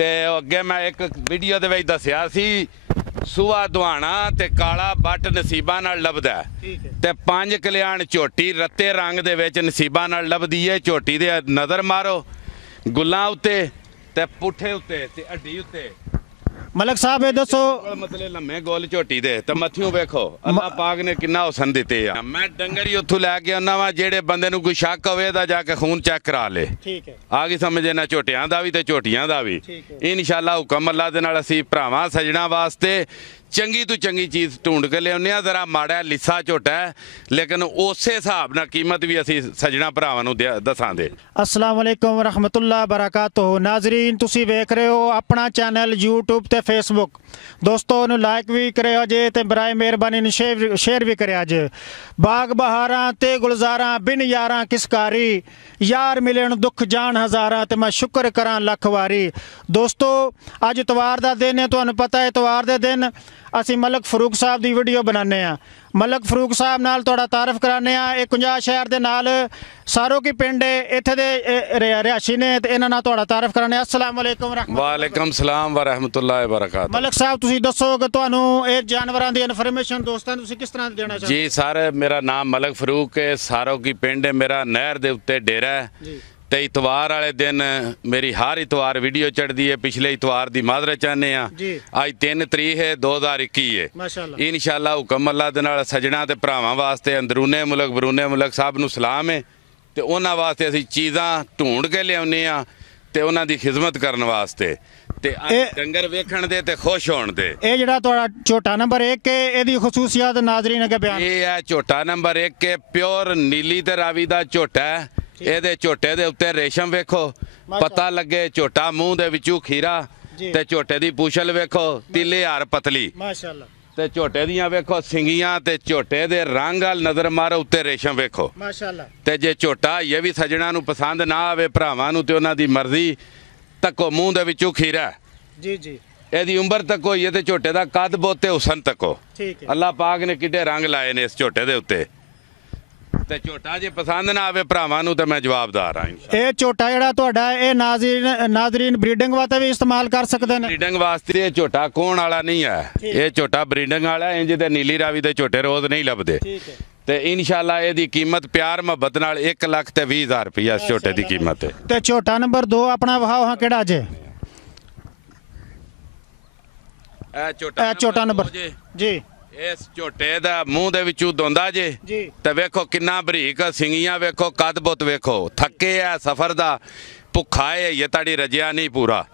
ਤੇ ਅੱਗੇ ਮੈਂ ਇੱਕ ਵੀਡੀਓ ਦੇ ਵਿੱਚ ਦੱਸਿਆ ਸੀ ਸੁਆ ਦੁਹਾਣਾ ਤੇ ਕਾਲਾ ਬੱਟ ਨਸੀਬਾਂ ਨਾਲ ਲੱਭਦਾ ਤੇ ਪੰਜ ਕਲਿਆਣ ਝੋਟੀ ਰੱਤੇ ਰੰਗ ਦੇ ਵਿੱਚ ਨਸੀਬਾਂ ਨਾਲ ਲੱਭਦੀ ਏ। ਝੋਟੀ ਦੇ ਨਜ਼ਰ ਮਾਰੋ ਗੁੱਲਾਂ ਉੱਤੇ ਤੇ ਪੁੱਠੇ ਉੱਤੇ ਤੇ ਹੱਡੀ ਉੱਤੇ। ਮਲਕ ਸਾਹਿਬ ਇਹ ਦੱਸੋ ਮਤਲਬ ਲੰਮੇ ਗੋਲ ਝੋਟੀ ਦੇ ਤੇ ਮੱਥਿਓਂ ਵੇਖੋ ਅੱਲਾਹ ਪਾਕ ਨੇ ਕਿੰਨਾ ਹੁਸਨ ਦਿੱਤੇ ਆ। ਮੈਂ ਡੰਗਰ ਹੀ ਉੱਥੋਂ ਲੈ ਕੇ ਆਉਣਾ ਵਾ, ਜਿਹੜੇ ਬੰਦੇ ਨੂੰ ਕੋਈ ਸ਼ੱਕ ਹੋਵੇ ਤਾਂ ਜਾ ਕੇ ਖੂਨ ਚੈੱਕ ਕਰਾ ਲੇ। ਠੀਕ ਹੈ, ਆ ਗਈ ਸਮਝ ਨਾ ਝੋਟਿਆਂ ਦਾ ਵੀ ਤੇ ਝੋਟੀਆਂ ਦਾ ਵੀ। ਇਨਸ਼ਾਅੱਲਾ ਹੁਕਮ ਅੱਲਾ ਦੇ ਨਾਲ ਅਸੀਂ ਭਰਾਵਾਂ ਸਜਣਾ ਵਾਸਤੇ ਚੰਗੀ ਤੋਂ ਚੰਗੀ ਚੀਜ਼ ਢੂੰਡ ਕੇ ਲਿਆਉਂਦੇ ਆ। ਜ਼ਰਾ ਮਾੜਾ ਲਿੱਸਾ ਝੋਟਾ ਹੈ ਲੇਕਿਨ ਉਸੇ ਹਿਸਾਬ ਨਾਲ ਕੀਮਤ ਵੀ ਅਸੀਂ ਸਜਣਾ ਭਰਾਵਾਂ ਨੂੰ ਦਸਾਂਦੇ। अस्सलाम वालेकुम वरहमतुल्लाह बरकातुहू। नाजरीन तुसी वेख रहे हो अपना चैनल यूट्यूब ते फेसबुक। दोस्तों नू लाइक भी करियो जे ते बराए मेहरबानी शेयर भी करिया जे। बाग बहारां ते गुलजारां बिन यारां किसकारी, यार मिलन दुख जान हज़ारां ते मैं शुक्र करां लख वारी। दोस्तों अज इतवार दा दिन है, तुहानू पता है इतवार दे दिन असी मलक फरूक साहब की वीडियो बनाने आ। मलक फरूक साहब नाल थोड़ा तारफ कराने आ। 51 शहर दे नाल सारो की पिंड इत्थे दे रिहायशी ने ते इन्हां नाल थोड़ा तारफ कराने। अस्सलाम वालेकुम वालेकुम सलाम व रहमतुल्लाहि व बरकातहू। मलक साहब तुसी दसो कि तुहानू इह जानवरां दी इन्फॉर्मेशन दोस्तां नूं तुसी किस तरह देना चाहते? जी सर, मेरा नाम मलक फरूक है, सारो की पिंड है मेरा, नहर दे उत्ते डेरा है ਤੇ ਇਤਵਾਰ ਵਾਲੇ ਦਿਨ ਮੇਰੀ ਹਰ ਇਤਵਾਰ ਵੀਡੀਓ ਚੜਦੀ ਹੈ। ਪਿਛਲੇ ਇਤਵਾਰ ਦੀ ਮਾਜ਼ਰਤ ਚਾਹੁੰਦੇ ਆ। ਅੱਜ 3 ਤਰੀਕ ਹੈ 2021 ਹੈ। ਮਾਸ਼ਾਅੱਲਾ ਇਨਸ਼ਾਅੱਲਾ ਹੁਕਮ ਅੱਲਾ ਦੇ ਨਾਲ ਸਜਣਾ ਤੇ ਭਰਾਵਾਂ ਵਾਸਤੇ ਅੰਦਰੂਨੇ ਮੁਲਕ ਬਰੂਨੇ ਮੁਲਕ ਸਭ ਨੂੰ ਸਲਾਮ ਹੈ ਤੇ ਉਹਨਾਂ ਵਾਸਤੇ ਅਸੀਂ ਚੀਜ਼ਾਂ ਢੂੰਡ ਕੇ ਲਿਆਉਂਦੇ ਆ ਤੇ ਉਹਨਾਂ ਦੀ ਖਿਦਮਤ ਕਰਨ ਵਾਸਤੇ ਤੇ ਡੰਗਰ ਵੇਖਣ ਦੇ ਤੇ ਖੁਸ਼ ਹੋਣ ਦੇ। ਇਹ ਜਿਹੜਾ ਤੁਹਾਡਾ ਝੋਟਾ ਨੰਬਰ 1 ਹੈ ਇਹਦੀ ਖਸੂਸੀਅਤ ਨਾਜ਼ਰੀਨ ਅੱਗੇ ਬਿਆਨ। ਇਹ ਹੈ ਝੋਟਾ ਨੰਬਰ 1 ਹੈ, ਪਿਓਰ ਨੀਲੀ ਤੇ ਰਾਵੀ ਦਾ ਝੋਟਾ ਹੈ। ਇਹਦੇ ਝੋਟੇ ਦੇ ਉੱਤੇ ਰੇਸ਼ਮ ਵੇਖੋ, ਪਤਾ ਲੱਗੇ ਝੋਟਾ ਮੂੰਹ ਦੇ ਵਿੱਚੋਂ ਖੀਰਾ ਤੇ ਝੋਟੇ ਦੀ ਪੂਛਲ ਵੇਖੋ ਤਿੱਲੇ ਹਾਰ ਪਤਲੀ ਮਾਸ਼ਾਅੱਲਾ ਤੇ ਝੋਟੇ ਦੀਆਂ ਵੇਖੋ ਸਿੰਗੀਆਂ ਤੇ ਝੋਟੇ ਦੇ ਰੰਗ ਵਾਲ ਨਜ਼ਰ ਮਾਰੋ ਉੱਤੇ ਰੇਸ਼ਮ ਵੇਖੋ ਮਾਸ਼ਾਅੱਲਾ। ਤੇ ਜੇ ਝੋਟਾ ਇਹ ਵੀ ਸਜਣਾ ਨੂੰ ਪਸੰਦ ਨਾ ਆਵੇ ਭਰਾਵਾਂ ਨੂੰ ਤੇ ਉਹਨਾਂ ਦੀ ਮਰਜ਼ੀ ਤੱਕੋ ਮੂੰਹ ਦੇ ਵਿੱਚੋਂ ਖੀਰਾ ਜੀ ਜੀ ਇਹਦੀ ਉਮਰ ਤੱਕ ਹੋਈ ਹੈ ਤੇ ਝੋਟੇ ਦਾ ਕੱਦ ਬੋਤੇ ਹੁਸਨ ਤੱਕੋ। ਠੀਕ ਹੈ, ਅੱਲਾਹ ਪਾਕ ਨੇ ਕਿੱਡੇ ਰੰਗ ਲਾਏ ਨੇ ਇਸ ਝੋਟੇ ਦੇ ਉੱਤੇ ਤੇ ਝੋਟਾ ਜੇ ਪਸੰਦ ਨਾ ਆਵੇ ਭਰਾਵਾਂ ਨੂੰ ਤੇ ਮੈਂ ਜਵਾਬਦਾਰ ਹਾਂ। ਇਹ ਝੋਟਾ ਜਿਹੜਾ ਤੁਹਾਡਾ ਇਹ ਨਾਜ਼ਰੀਨ ਬਰੀਡਿੰਗ ਵਾਸਤੇ ਵੀ ਇਸਤੇਮਾਲ ਕਰ ਸਕਦੇ ਨੇ। ਬਰੀਡਿੰਗ ਵਾਸਤੇ ਇਹ ਝੋਟਾ ਕੋਣ ਵਾਲਾ ਨਹੀਂ ਹੈ, ਇਹ ਝੋਟਾ ਬਰੀਡਿੰਗ ਵਾਲਾ। ਇੰਜ ਦੇ ਨੀਲੀ ਰਾਵੀ ਦੇ ਝੋਟੇ ਰੋਜ਼ ਨਹੀਂ ਲੱਭਦੇ। ਤੇ ਇਨਸ਼ਾਅੱਲਾ ਇਹਦੀ ਕੀਮਤ ਪਿਆਰ ਮੁਹੱਬਤ ਨਾਲ 1,20,000 ਰੁਪਇਆ ਇਸ ਝੋਟੇ ਦੀ ਕੀਮਤ ਹੈ। ਤੇ ਝੋਟਾ ਨੰਬਰ 2 ਆਪਣਾ ਵਹਾਓ ਹਾਂ ਕਿਹੜਾ ਜੇ? ਇਹ ਝੋਟਾ ਨੰਬਰ ਜੀ। ਇਸ ਝੋਟੇ ਦਾ ਮੂੰਹ ਦੇ ਵਿੱਚੋਂ ਦੋਂਦਾ ਜੇ ਤੇ ਵੇਖੋ ਕਿੰਨਾ ਬਰੀਕ ਸਿੰਗੀਆਂ ਵੇਖੋ, ਕੱਦ ਬੁੱਤ ਵੇਖੋ, ਥੱਕੇ ਆ ਸਫਰ ਦਾ, ਭੁੱਖਾ ਹੈ, ਇਹ ਤੁਹਾਡੀ ਰਜਿਆ ਨਹੀਂ ਪੂਰਾ।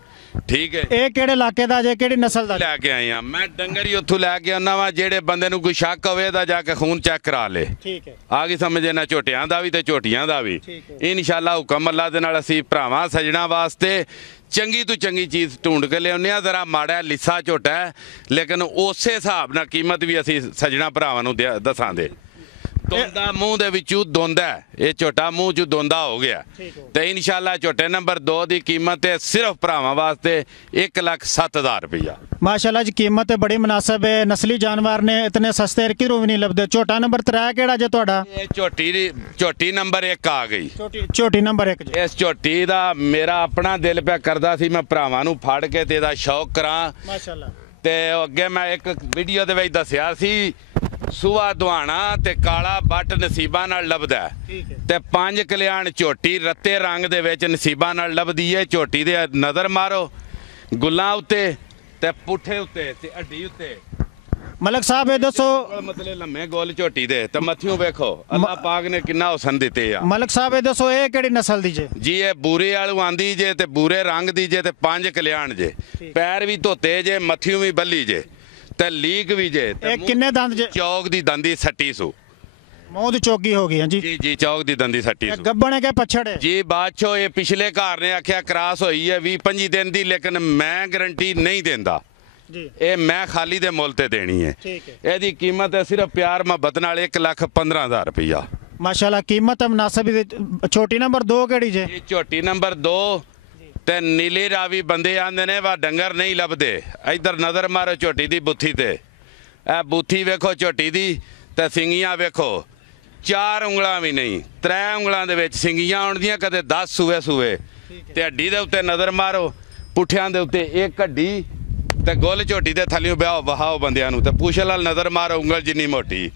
ਠੀਕ ਹੈ, ਇਹ ਕਿਹੜੇ ਇਲਾਕੇ ਦਾ ਜੇ, ਕਿਹੜੀ ਨਸਲ ਦਾ? ਲੈ ਕੇ ਆਏ ਆ ਮੈਂ ਡੰਗਰ ਹੀ ਉੱਥੋਂ ਲੈ ਕੇ ਆਉਣਾ ਵਾ, ਜਿਹੜੇ ਬੰਦੇ ਨੂੰ ਕੋਈ ਸ਼ੱਕ ਹੋਵੇ ਤਾਂ ਜਾ ਕੇ ਖੂਨ ਚੈੱਕ ਕਰਾ ਲੇ। ਠੀਕ ਹੈ, ਆ ਗਈ ਸਮਝ ਨਾ ਝੋਟਿਆਂ ਦਾ ਵੀ ਤੇ ਝੋਟੀਆਂ ਦਾ ਵੀ। ਇਨਸ਼ਾਅੱਲਾ ਹੁਕਮ ਅੱਲਾ ਦੇ ਨਾਲ ਅਸੀਂ ਭਰਾਵਾਂ ਸਜਣਾ ਵਾਸਤੇ ਚੰਗੀ ਤੋਂ ਚੰਗੀ ਚੀਜ਼ ਢੂੰਡ ਕੇ ਲਿਆਉਂਦੇ ਆ। ਜ਼ਰਾ ਮਾੜਾ ਲਿੱਸਾ ਝੋਟਾ ਹੈ ਲੇਕਿਨ ਉਸੇ ਹਿਸਾਬ ਨਾਲ ਕੀਮਤ ਵੀ ਅਸੀਂ ਸਜਣਾ ਭਰਾਵਾਂ ਨੂੰ ਦਸਾਂਦੇ। ਦੋਂਦਾ ਮੂੰਹ ਦੇ ਵਿੱਚੋਂ ਦੋਂਦਾ, ਇਹ ਝੋਟਾ ਮੂੰਹ ਚੋਂ ਦੋਂਦਾ ਹੋ ਗਿਆ ਤੇ ਇਨਸ਼ਾਅੱਲਾ ਝੋਟੇ ਨੰਬਰ 2 ਦੀ ਕੀਮਤ ਹੈ ਸਿਰਫ ਭਰਾਵਾਂ ਵਾਸਤੇ 1,07,000 ਰੁਪਇਆ। माशाल्लाह जी कीमत बड़ी मुनासिब है। नस्ली जानवर ने इतने सस्ते किधरों भी नहीं लभदे। झोटा नंबर 3 केड़ा जे तुहाडा? झोटी नंबर 1 आ गई। झोटी नंबर 1 जी। इस झोटी दा मेरा अपना दिल पे करदा सी मैं भरावां नूं फड़ के ते दा शौक करां। माशाल्लाह ते अगे मैं एक वीडियो दे विच दस्सिया सी सुआ दुहाना ते काला बट नसीबां नाल लभदा ते पंज कल्याण झोटी रत्ते रंग दे विच नसीबां नाल लभदी है। झोटी दे नज़र मारो गुल्लां उत्ते ते पुठे उत्ते ते हड्डी उत्ते। मलक साहब ये दसो मतलब लम्मे गोल झोटी दे ते मथियों वेखो अल्लाह पाक ने किन्ना हुसन दिते आ। मलक साहब ये दसो ये केड़ी नस्ल दी जे? जी ये बूरे वालू आंदी जे ते बूरे रंग दी जे ते पंज कल्याण जे, पैर भी धोते जे, मथियों भी बल्ली जे ते लीक भी जे। किन्ने दंद जे? चौक दी दंदी सट्टी सू मुंह दी चौकी हो गई। जी जी चौक दी दंदी सट्टी सू। गब्बन है के पछड़ है? जी बादशाह ये पिछले घर ने आख्या क्रॉस होई है 20-25 दिन दी, लेकिन मैं गारंटी नहीं देंदा जी। ये मैं खाली दे मुल ते देनी है। ਇਹਦੀ कीमत है सिर्फ प्यार मोहब्बत नाल 1,15,000 रुपया। माशाल्लाह कीमत मुनासिब। छोटी नंबर 2 केड़ी जे? छोटी नंबर 2 ते नीली रावी बंदे आंदे ने वा डंगर नहीं लभदे। इधर नज़र मारो झोटी दी बुथी ते, ए बुथी वेखो झोटी दी ते सिंगियां वेखो, 4 उंगलां भी नहीं 3 उंगलां दे विच सिंगियां आउंदियां, कदे 10 सूए सूए ते हड्डी दे उत्ते नज़र मारो ਪੁੱਠਿਆਂ ਦੇ ਉੱਤੇ ਇੱਕ ਹੱਡੀ ਤੇ ਗੁੱਲ ਝੋਟੀ ਦੇ ਥੱਲਿਓਂ ਵਹਾਓ ਬੰਦਿਆਂ ਨੂੰ ਤੇ ਪੁੱਛਲ ਨਾਲ ਨਜ਼ਰ ਮਾਰੋ ਉਂਗਲ ਜਿੰਨੀ ਮੋਟੀ।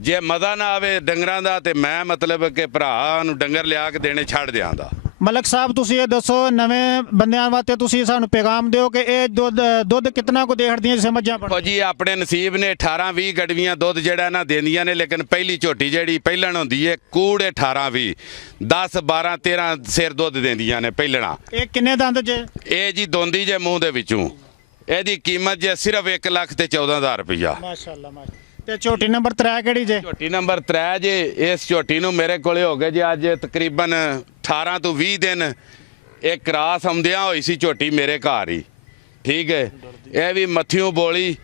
ਜੇ ਮਜ਼ਾ ਨਾ ਆਵੇ ਡੰਗਰਾਂ ਦਾ ਤੇ ਮੈਂ ਮਤਲਬ ਕਿ ਭਰਾ ਨੂੰ ਡੰਗਰ ਲਿਆ ਕੇ ਦੇਣੇ ਛੱਡ ਦਿਆਂਦਾ। ਮਲਕ ਸਾਹਿਬ ਤੁਸੀਂ ਇਹ ਦੱਸੋ ਨਵੇਂ ਬੰਦਿਆਂ ਵਾਸਤੇ ਤੁਸੀਂ ਸਾਨੂੰ ਪੈਗਾਮ ਦਿਓ ਕਿ ਇਹ ਦੁੱਧ ਕਿੰਨਾ ਕੁ ਦੇ ਹੜਦੀਆਂ ਜਿਵੇਂ ਮੱਝਾਂ ਦੇਖੋ ਜੀ ਆਪਣੇ ਨਸੀਬ ਨੇ 18-20 ਗੜਵੀਆਂ ਦੁੱਧ ਜਿਹੜਾ ਨਾ ਦਿੰਦੀਆਂ ਨੇ, ਲੇਕਿਨ ਪਹਿਲੀ ਝੋਟੀ ਜਿਹੜੀ ਪਹਿਲਣ ਹੁੰਦੀ ਏ ਕੂੜ 18-20 10-12-13 ਸਿਰ ਦੁੱਧ ਦਿੰਦੀਆਂ ਨੇ ਪਹਿਲਣਾ। ਇਹ ਕਿੰਨੇ ਦੰਦ ਜੇ? ਇਹ ਜੀ ਦੋਂਦੀ ਜੇ ਮੂੰਹ ਦੇ ਵਿੱਚੋਂ। ਇਹਦੀ ਕੀਮਤ ਜੇ ਸਿਰਫ 1,14,000 ਰੁਪਈਆ। ਮਾਸ਼ਾਅੱਲਾ ਮਾਸ਼ਾਅੱਲਾ। ਤੇ ਝੋਟੀ ਨੰਬਰ 3 ਕਿਹੜੀ ਜੇ? ਝੋਟੀ ਨੰਬਰ 3 ਜੇ। ਇਸ ਝੋਟੀ ਨੂੰ ਮੇਰੇ ਕੋਲੇ ਹੋ ਗਏ ਜੀ ਅੱਜ ਤਕਰੀਬਨ 18 ਤੋਂ 20 ਦਿਨ। ਇਹ ਕਰਾਸ ਆਉਂਦਿਆਂ ਹੋਈ ਸੀ ਝੋਟੀ ਮੇਰੇ ਘਰ ਹੀ, ਠੀਕ ਹੈ। ਇਹ ਵੀ ਮੱਥਿਓਂ ਬੋਲੀ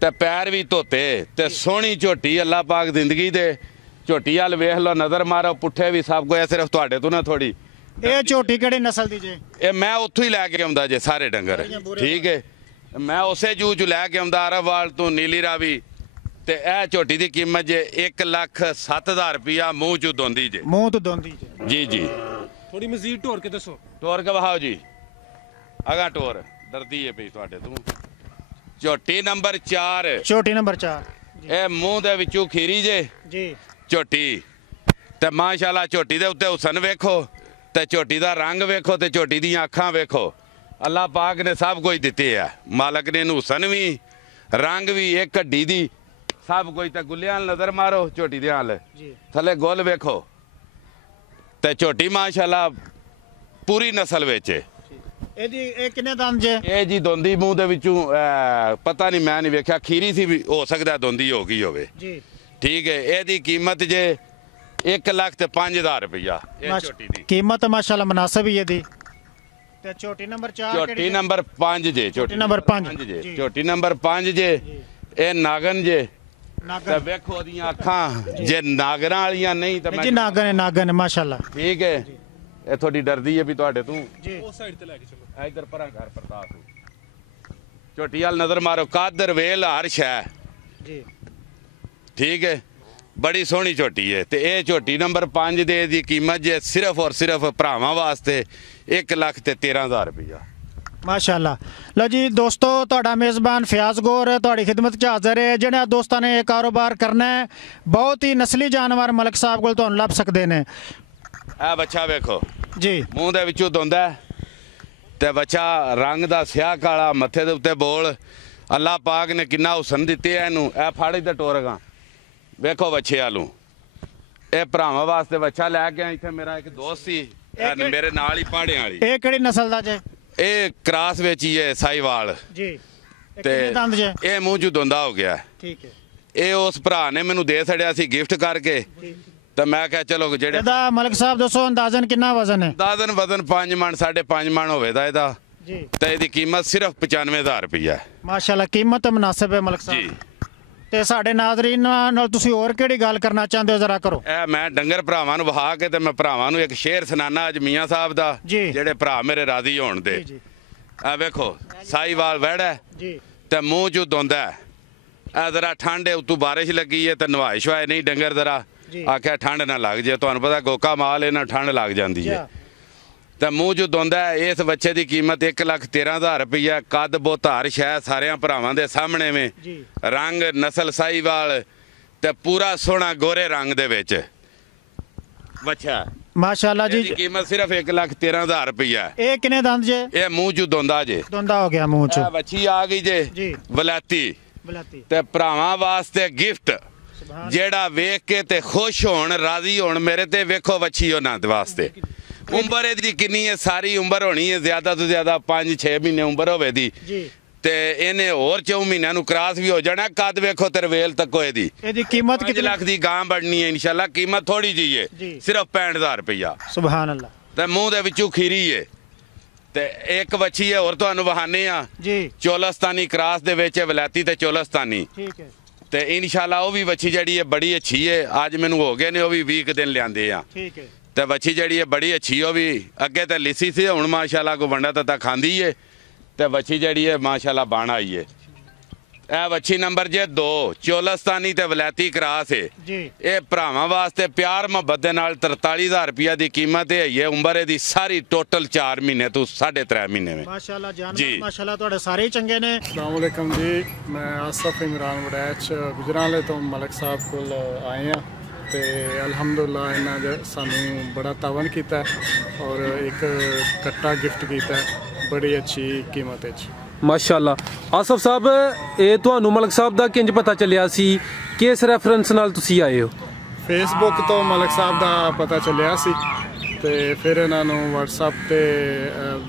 ਤੇ ਪੈਰ ਵੀ ਧੋਤੇ ਤੇ ਸੋਹਣੀ ਝੋਟੀ ਅੱਲਾ ਪਾਕ ਜ਼ਿੰਦਗੀ ਦੇ। ਝੋਟੀ ਵੱਲ ਵੇਖ ਲਓ, ਨਜ਼ਰ ਮਾਰੋ, ਪੁੱਠੇ ਵੀ ਸਭ ਕੁਝ। ਸਿਰਫ ਤੁਹਾਡੇ ਤੋਂ ਨਾ ਥੋੜੀ। ਇਹ ਝੋਟੀ ਕਿਹੜੀ ਨਸਲ ਦੀ ਜੇ? ਇਹ ਮੈਂ ਉੱਥੋਂ ਹੀ ਲੈ ਕੇ ਆਉਂਦਾ ਜੇ ਸਾਰੇ ਡੰਗਰ, ਠੀਕ ਹੈ। ਮੈਂ ਉਸੇ ਜੂ ਚ ਲੈ ਕੇ ਆਉਂਦਾ ਅਰਬਵਾਲ ਤੋਂ ਨੀਲੀ ਰਾਵੀ। ਤੇ ਇਹ ਝੋਟੀ ਦੀ ਕੀਮਤ ਜੇ 1,07,000 ਰੁਪਇਆ ਮੂੰਹ ਚੋਂ ਦੋਂਦੀ ਜੇ। ਮੂੰਹ ਤੋਂ ਦੋਂਦੀ ਜੇ ਜੀ ਜੀ। ਥੋੜੀ ਮਜ਼ੀਦ ਢੋਰ ਕੇ ਦੱਸੋ। ਟੋਰ ਕੇ ਵਹਾਓ ਜੀ, ਅਗਾ ਟੋਰ ਡਰਦੀ ਹੈ ਪਈ ਤੁਹਾਡੇ ਤੋਂ। ਝੋਟੀ ਨੰਬਰ 4। ਝੋਟੀ ਨੰਬਰ 4 ਇਹ ਮੂੰਹ ਦੇ ਵਿੱਚੋਂ ਖੀਰੀ ਜੇ ਜੀ ਝੋਟੀ। ਤੇ ਮਾਸ਼ਾਅੱਲਾ ਝੋਟੀ ਦੇ ਉੱਤੇ ਹੁਸਨ ਵੇਖੋ ਤੇ ਝੋਟੀ ਦਾ ਰੰਗ ਵੇਖੋ ਤੇ ਝੋਟੀ ਦੀਆਂ ਅੱਖਾਂ ਵੇਖੋ। ਅੱਲਾ ਪਾਕ ਨੇ ਸਭ ਕੁਝ ਦਿੱਤੇ ਆ। ਮਾਲਕ ਨੇ ਇਹਨੂੰ ਹੁਸਨ ਵੀ, ਰੰਗ ਵੀ, ਇੱਕ ਹੱਡੀ ਦੀ ਸਭ ਕੁਝ। ਤੇ ਗੁੱਲਿਆਂ ਨਾਲ ਨਜ਼ਰ ਮਾਰੋ ਝੋਟੀ ਦੇ ਹਾਲ ਜੀ। ਥੱਲੇ ਗੁੱਲ ਵੇਖੋ ਤੇ ਝੋਟੀ ਮਾਸ਼ਾਅੱਲਾ ਪੂਰੀ ਨਸਲ ਵਿੱਚ ਹੈ। ਇਹ ਕਿੰਨੇ ਦੰਦ ਜੇ? ਇਹ ਜੀ ਦੋਂਦੀ ਮੂੰਹ ਦੇ ਵਿੱਚੋਂ ਪਤਾ ਨਹੀਂ, ਮੈਂ ਨਹੀਂ ਵੇਖਿਆ। ਖੀਰੀ ਸੀ ਵੀ ਹੋ ਸਕਦਾ ਦੋਂਦੀ ਹੋ ਗਈ ਹੋਵੇ, ਜੀ ਠੀਕ ਹੈ। ਇਹਦੀ ਕੀਮਤ ਜੇ 1,05,000 ਰੁਪਇਆ ਇਹ ਝੋਟੀ ਦੀ ਕੀਮਤ। ਮਾਸ਼ਾਅੱਲਾ ਮੁਨਾਸਬ ਹੀ ਇਹਦੀ। ਤੇ ਝੋਟੀ ਨੰਬਰ 4 ਝੋਟੀ ਨੰਬਰ 5 ਜੇ। ਝੋਟੀ ਨੰਬਰ 5 ਜੇ। ਜੀ। ਝੋਟੀ ਨੰਬਰ 5 ਜੇ। ਇਹ ਨਾਗਨ ਜੇ। ਤੇ ਨਾਗਨ ਵੇਖੋ ਉਹਦੀਆਂ ਅੱਖਾਂ ਜੇ ਨਾਗਰਾਂ ਵਾਲੀਆਂ ਨਹੀਂ ਤਾਂ ਜੀ। ਨਾਗਨ ਹੈ, ਨਾਗਨ ਹੈ ਮਾਸ਼ਾਅੱਲਾ। ਠੀਕ ਹੈ। ਇਹ ਥੋੜੀ ਡਰਦੀ ਹੈ ਵੀ ਤੁਹਾਡੇ ਤੋਂ। ਜੀ ਉਸ ਸਾਈਡ ਤੇ ਲੈ ਕੇ ਚਲੋ। ਇਧਰ ਪਰਾਂ ਘਰ ਪ੍ਰਤਾਪ ਝੋਟੀ ਵੱਲ ਨਜ਼ਰ ਮਾਰੋ। ਕਾਦਰ ਵੇਲ ਹਰ ਸ਼ੈ, ਜੀ ਠੀਕ ਹੈ। ਬੜੀ ਸੋਹਣੀ ਝੋਟੀ ਹੈ। ਤੇ ਇਹ ਝੋਟੀ ਨੰਬਰ 5 ਦੇ ਦੀ ਕੀਮਤ ਜੇ ਸਿਰਫ ਔਰ ਸਿਰਫ ਭਰਾਵਾਂ ਵਾਸਤੇ 1,13,000 ਰੁਪਇਆ। ਮਾਸ਼ਾਅੱਲਾ। ਲਓ ਜੀ ਦੋਸਤੋ, ਤੁਹਾਡਾ ਮੇਜ਼ਬਾਨ ਫਿਆਜ਼ ਗੌਰ ਤੁਹਾਡੀ ਖਿਦਮਤ 'ਚ ਹਾਜ਼ਰ ਹੈ। ਜਿਹੜੇ ਦੋਸਤਾਂ ਨੇ ਇਹ ਕਾਰੋਬਾਰ ਕਰਨਾ ਹੈ, ਬਹੁਤ ਹੀ ਨਸਲੀ ਜਾਨਵਰ ਮਲਕ ਸਾਹਿਬ ਕੋਲ ਤੁਹਾਨੂੰ ਲੱਭ ਸਕਦੇ ਨੇ। ਇਹ ਬੱਚਾ ਵੇਖੋ ਜੀ। ਮੂੰਹ ਦੇ ਵਿੱਚੋਂ ਦੋਂਦਾ ਤੇ ਬੱਚਾ ਰੰਗ ਦਾ ਸਿਆਹ ਕਾਲਾ, ਮੱਥੇ ਦੇ ਉੱਤੇ ਬੋਲ। ਅੱਲਾ ਪਾਕ ਨੇ ਕਿੰਨਾ ਹੁਸਨ ਦਿੱਤੇ ਆ ਇਹਨੂੰ। ਇਹ ਫਾੜੀ ਤੇ ਟੋਰਗਾ ਵੇਖੋ ਬੱਚੇ ਆਲੂ। ਇਹ ਭਰਾਵਾਂ ਵਾਸਤੇ ਬੱਚਾ ਲੈ ਕੇ ਆਇਆ। ਇੱਥੇ ਮੇਰਾ ਇੱਕ ਦੋਸਤ ਸੀ ਮੇਰੇ ਨਾਲ ਹੀ ਪਾੜਿਆਂ ਵਾਲੀ। ਇਹ ਕਿਹੜੀ ਨਸਲ ਦਾ ਜੇ? ਇਹ ਕਰਾਸ ਵਿੱਚ ਹੀ ਹੈ ਸਾਈਵਾਲ। ਜੀ। ਇਹ ਤੇ ਕਿੰਨੇ ਦੰਦ ਜੇ? ਇਹ ਮੂੰਹ ਚੋਂ ਦੋਂਦਾ ਹੋ ਗਿਆ। ਠੀਕ ਹੈ। ਇਹ ਉਸ ਭਰਾ ਨੇ ਮੈਨੂੰ ਦੇ ਛੜਿਆ ਸੀ ਗਿਫਟ ਕਰਕੇ। ਤਾਂ ਮੈਂ ਕਿਹਾ ਚਲੋ ਜਿਹੜੇ ਇਹਦਾ ਮਲਕ ਸਾਹਿਬ ਦੱਸੋ ਅੰਦਾਜ਼ਨ ਕਿੰਨਾ ਵਜ਼ਨ ਹੈ? ਦਾਦਨ ਵਜ਼ਨ 5 ਮਣ 5.5 ਮਣ ਹੋਵੇਦਾ ਇਹਦਾ। ਜੀ। ਤੇ ਇਹਦੀ ਕੀਮਤ ਸਿਰਫ 95,000 ਰੁਪਇਆ ਹੈ ਮਾਸ਼ਾਅੱਲਾ ਕੀਮਤ ਮੁਨਾਸਿਬ ਹੈ ਮਲਕ ਜੀ। ਸਾਹਿਬ। ਤੇ ਸਾਡੇ ਨਾਜ਼ਰੀਨ ਨਾਲ ਤੁਸੀਂ ਹੋਰ ਕਿਹੜੀ ਗੱਲ ਕਰਨਾ ਚਾਹੁੰਦੇ ਹੋ ਜ਼ਰਾ ਕਰੋ। ਇਹ ਮੈਂ ਡੰਗਰ ਭਰਾਵਾਂ ਨੂੰ ਵਹਾ ਕੇ ਤੇ ਮੈਂ ਭਰਾਵਾਂ ਨੂੰ ਇੱਕ ਸ਼ੇਰ ਸੁਣਾਨਾ ਅੱਜ ਮੀਆਂ ਸਾਹਿਬ ਦਾ, ਜੀ। ਜਿਹੜੇ ਭਰਾ ਮੇਰੇ ਰਾਜ਼ੀ ਹੋਣ ਦੇ। ਜੀ ਆ ਵੇਖੋ ਸਾਈਵਾਲ ਵੜਾ ਜੀ। ਤੇ ਮੂੰਹ ਚੋਂ ਦੋਂਦਾ। ਇਹ ਜ਼ਰਾ ਠੰਡ ਹੈ, ਉਤੋਂ ਬਾਰਿਸ਼ ਲੱਗੀ ਹੈ ਤੇ ਨਵਾਇ ਸ਼ਵਾਇ ਨਹੀਂ ਡੰਗਰ ਜ਼ਰਾ ਜੀ। ਆਖਿਆ ਠੰਡ ਨਾ ਲੱਗ ਜੇ। ਤੁਹਾਨੂੰ ਪਤਾ ਗੋਕਾ ਮਾਲ ਇਹਨਾਂ ਠੰਡ ਲੱਗ ਜਾਂਦੀ ਹੈ। ਤੇ ਮੂੰਹ ਚੋਂ ਦੋਂਦਾ। ਇਸ ਬੱਚੇ ਦੀ ਕੀਮਤ 1,13,000 ਰੁਪਇਆ। ਕੱਦ ਬੋਧਾਰ ਸ਼ੈ ਸਾਰਿਆਂ ਭਰਾਵਾਂ ਦੇ ਸਾਹਮਣੇ ਵੇਂ। ਜੀ। ਰੰਗ ਨਸਲ ਸਾਈਵਾਲ ਤੇ ਪੂਰਾ ਸੋਹਣਾ ਗੋਰੇ ਰੰਗ ਦੇ ਵਿੱਚ ਬੱਚਾ। ਮਾਸ਼ਾਅੱਲਾ ਜੀ। ਇਹਦੀ ਕੀਮਤ ਸਿਰਫ 1,13,000 ਰੁਪਇਆ। ਇਹ ਕਿੰਨੇ ਦੰਦ ਜੇ? ਇਹ ਮੂੰਹ ਚੋਂ ਦੋਂਦਾ ਜੇ। ਦੋਂਦਾ ਹੋ ਗਿਆ ਮੂੰਹ 'ਚ। ਇਹ ਬੱਚੀ ਆ ਗਈ ਜੇ ਜੀ। ਵਲਾਤੀ। ਬਲਾਤੀ। ਤੇ ਭਰਾਵਾਂ ਵਾਸਤੇ ਗਿਫਟ ਜਿਹੜਾ ਵੇਖ ਕੇ ਤੇ ਖੁਸ਼ ਹੋਣ, ਰਾਜ਼ੀ ਹੋਣ ਮੇਰੇ ਤੇ। ਵੇਖੋ ਬੱਚੀ ਉਹਨਾਂ ਦੇ ਵਾਸਤੇ। ਉਮਰ ਇਹਦੀ ਕਿੰਨੀ ਹੈ? ਸਾਰੀ ਉਮਰ ਹੋਣੀ ਹੈ ਜ਼ਿਆਦਾ ਤੋਂ ਜ਼ਿਆਦਾ 5-6 ਮਹੀਨੇ ਉਮਰ ਹੋਵੇ ਦੀ। ਜੀ। ਤੇ ਇਹਨੇ ਹੋਰ 4 ਮਹੀਨਿਆਂ ਨੂੰ ਕ੍ਰਾਸ ਵੀ ਹੋ ਜਾਣਾ। ਕੱਦ ਵੇਖੋ ਤਰਵੇਲ ਤੱਕੋ ਇਹਦੀ। ਇਹਦੀ ਕੀਮਤ 5 ਕਿੰਨੀ? ਲੱਖ ਦੀ ਗਾਂ ਬਣਨੀ ਹੈ ਇਨਸ਼ਾਅੱਲਾ। ਕੀਮਤ ਥੋੜੀ ਜੀ ਹੈ, ਜੀ। ਸਿਰਫ 65,000 ਰੁਪਇਆ। ਸੁਭਾਨ ਅੱਲਾ। ਤੇ ਮੂੰਹ ਦੇ ਵਿੱਚੋਂ ਖੀਰੀ ਹੈ। ਤੇ ਇੱਕ ਬੱਚੀ ਹੈ ਹੋਰ ਤੁਹਾਨੂੰ ਵਹਾਨੇ ਆ ਜੀ। ਚੋਲਸਤਾਨੀ ਕ੍ਰਾਸ ਦੇ ਵਿੱਚ ਵਲੈਤੀ ਤੇ ਚੋਲਸਤਾਨੀ। ਠੀਕ ਹੈ। ਤੇ ਇਨਸ਼ਾਅੱਲਾ ਉਹ ਵੀ ਬੱਚੀ ਜਿਹੜੀ ਹੈ ਬੜੀ ਅੱਛੀ ਹੈ। ਅੱਜ ਮੈਨੂੰ ਹੋ ਗਏ ਨੇ ਉਹ ਵੀ 20 ਦਿਨ ਲਿਆਂਦੇ ਆ। ਠੀਕ ਹੈ। ਤੇ ਬੱਚੀ ਜਿਹੜੀ ਹੈ ਬੜੀ ਅੱਛੀ। ਉਹ ਵੀ ਅੱਗੇ ਤੇ ਲਿੱਸੀ ਸੀ, ਹੁਣ ਮਾਸ਼ਾਅੱਲਾ ਕੋ ਵੰਡਾ ਤਾਂ ਖਾਂਦੀ ਹੈ। ਤੇ ਬੱਚੀ ਜਿਹੜੀ ਹੈ ਮਾਸ਼ਾਅੱਲਾ ਬਣ ਆਈ ਹੈ। ਇਹ ਵੱਛੀ ਨੰਬਰ ਜੇ 2 ਚੋਲਸਤਾਨੀ ਤੇ ਵਲੈਤੀ ਕਰਾਸ ਹੈ ਜੀ ਇਹ ਭਰਾਵਾਂ ਵਾਸਤੇ ਪਿਆਰ ਮੁਹੱਬਤ ਦੇ ਨਾਲ 43,000 ਰੁਪਇਆ ਦੀ ਕੀਮਤ ਹੈ। ਇਹ ਉਮਰ ਇਹਦੀ ਸਾਰੀ ਟੋਟਲ 4 ਮਹੀਨੇ ਤੋਂ 3.5 ਮਹੀਨੇ ਵਿੱਚ। ਮਾਸ਼ਾਅੱਲਾ ਜੀ। ਜਾਨਵਰ ਮਾਸ਼ਾਅੱਲਾ ਤੁਹਾਡੇ ਸਾਰੇ ਹੀ ਚੰਗੇ ਨੇ। अस्सलाम वालेकुम जी, मैं आसफ इमरान वड़ैच गुजराले तो मलिक साहब कोल आए हैं ਤੇ ਅਲਹਮਦੁਲਿਲਾ ਇਹਨਾਂ ਨੇ ਸਾਨੂੰ ਬੜਾ ਤਾਵਨ ਕੀਤਾ ਔਰ ਇੱਕ ਕੱਟਾ ਗਿਫਟ ਕੀਤਾ ਬੜੀ ਅੱਛੀ ਕੀਮਤ ਵਿੱਚ। ਮਾਸ਼ਾਅੱਲਾ। ਆਸਫ ਸਾਹਿਬ, ਇਹ ਤੁਹਾਨੂੰ ਮਲਕ ਸਾਹਿਬ ਦਾ ਕਿੰਜ ਪਤਾ ਚੱਲਿਆ ਸੀ? ਕਿਸ ਰੈਫਰੈਂਸ ਨਾਲ ਤੁਸੀਂ ਆਏ ਹੋ? ਫੇਸਬੁੱਕ ਤੋਂ ਮਲਿਕ ਸਾਹਿਬ ਦਾ ਪਤਾ ਚੱਲਿਆ ਸੀ ਤੇ ਫਿਰ ਇਹਨਾਂ ਨੂੰ WhatsApp ਤੇ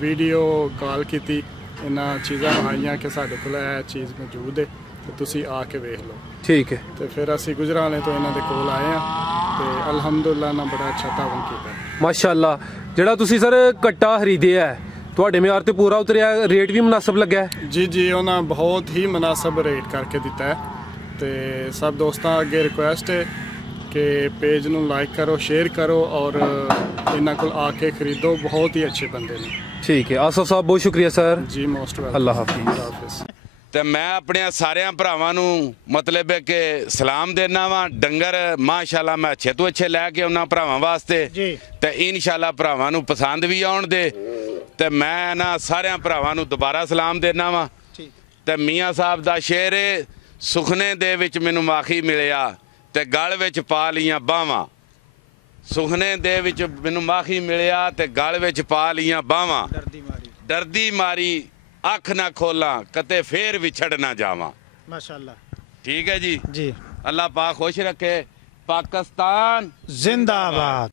ਵੀਡੀਓ ਕਾਲ ਕੀਤੀ। ਇਹਨਾਂ ਚੀਜ਼ਾਂ ਆਈਆਂ ਕਿ ਸਾਡੇ ਕੋਲ ਇਹ ਚੀਜ਼ ਮੌਜੂਦ ਹੈ ਤੇ ਤੁਸੀਂ ਆ ਕੇ ਵੇਖ ਲਓ। ਠੀਕ ਹੈ। ਤੇ ਫਿਰ ਅਸੀਂ ਗੁਜਰਾਲੇ ਤੋਂ ਇਹਨਾਂ ਦੇ ਕੋਲ ਆਏ ਹਾਂ ਤੇ ਅਲਹਮਦੁਲਿਲਾ ਨਾਲ ਬੜਾ ਅੱਛਾ ਤਾਵਨ ਕੀਤਾ। ਮਾਸ਼ਾਅੱਲਾ। ਜਿਹੜਾ ਤੁਸੀਂ ਸਰ ਕੱਟਾ ਖਰੀਦਿਆ ਹੈ, ਤੁਹਾਡੇ ਮਿਆਰ ਤੇ ਪੂਰਾ ਉਤਰਿਆ, ਰੇਟ ਵੀ ਮੁਨਾਸਬ ਲੱਗਾ ਹੈ? ਜੀ ਜੀ, ਉਹਨਾਂ ਬਹੁਤ ਹੀ ਮੁਨਾਸਬ ਰੇਟ ਕਰਕੇ ਦਿੱਤਾ ਹੈ ਤੇ ਸਭ ਦੋਸਤਾਂ ਅੱਗੇ ਰਿਕੁਐਸਟ ਹੈ ਕਿ ਪੇਜ ਨੂੰ ਲਾਈਕ ਕਰੋ, ਸ਼ੇਅਰ ਕਰੋ ਔਰ ਇਹਨਾਂ ਕੋਲ ਆ ਕੇ ਖਰੀਦੋ। ਬਹੁਤ ਹੀ ਅੱਛੇ ਬੰਦੇ ਨੇ। ਠੀਕ ਹੈ ਆਸਫ ਸਾਹਿਬ, ਬਹੁਤ ਸ਼ੁਕਰੀਆ ਸਰ। ਜੀ ਮੋਸਟ ਵੈਲਕਮ। ਅੱਲਾਹ ਹਾਫਿਜ਼। ਤੇ ਮੈਂ ਆਪਣੇ ਸਾਰਿਆਂ ਭਰਾਵਾਂ ਨੂੰ ਮਤਲਬ ਹੈ ਕਿ ਸਲਾਮ ਦੇਣਾ ਵਾ। ਡੰਗਰ ਮਾਸ਼ਾਅੱਲਾ ਮੈਂ ਅੱਛੇ ਤੋਂ ਅੱਛੇ ਲੈ ਕੇ ਉਹਨਾਂ ਭਰਾਵਾਂ ਵਾਸਤੇ ਜੀ। ਤੇ ਇਨਸ਼ਾਅੱਲਾ ਭਰਾਵਾਂ ਨੂੰ ਪਸੰਦ ਵੀ ਆਉਣ ਦੇ। ਤੇ ਮੈਂ ਨਾ ਸਾਰਿਆਂ ਭਰਾਵਾਂ ਨੂੰ ਦੁਬਾਰਾ ਸਲਾਮ ਦੇਣਾ ਵਾ। ਤੇ ਮੀਆਂ ਸਾਹਿਬ ਦਾ ਸ਼ੇਰ ਏ, ਸੁਖਨੇ ਦੇ ਵਿੱਚ ਮੈਨੂੰ ਮਾਖੀ ਮਿਲਿਆ ਤੇ ਗਲ ਵਿੱਚ ਪਾ ਲੀਆਂ ਬਾਹਾਂ। ਸੁਖਨੇ ਦੇ ਵਿੱਚ ਮੈਨੂੰ ਮਾਖੀ ਮਿਲਿਆ ਤੇ ਗਲ ਵਿੱਚ ਪਾ ਲੀਆਂ ਬਾਹਾਂ। ਡਰਦੀ ਮਾਰੀ ਅੱਖ ਨਾ ਖੋਲਾਂ ਕਤੇ ਫੇਰ ਵਿਛੜ ਨਾ ਜਾਵਾਂ। ਮਾਸ਼ਾਅੱਲਾ। ਠੀਕ ਹੈ ਜੀ। ਜੀ। ਅੱਲਾਹ ਪਾਕ ਖੁਸ਼ ਰੱਖੇ। ਪਾਕਿस्तान जिंदाबाद।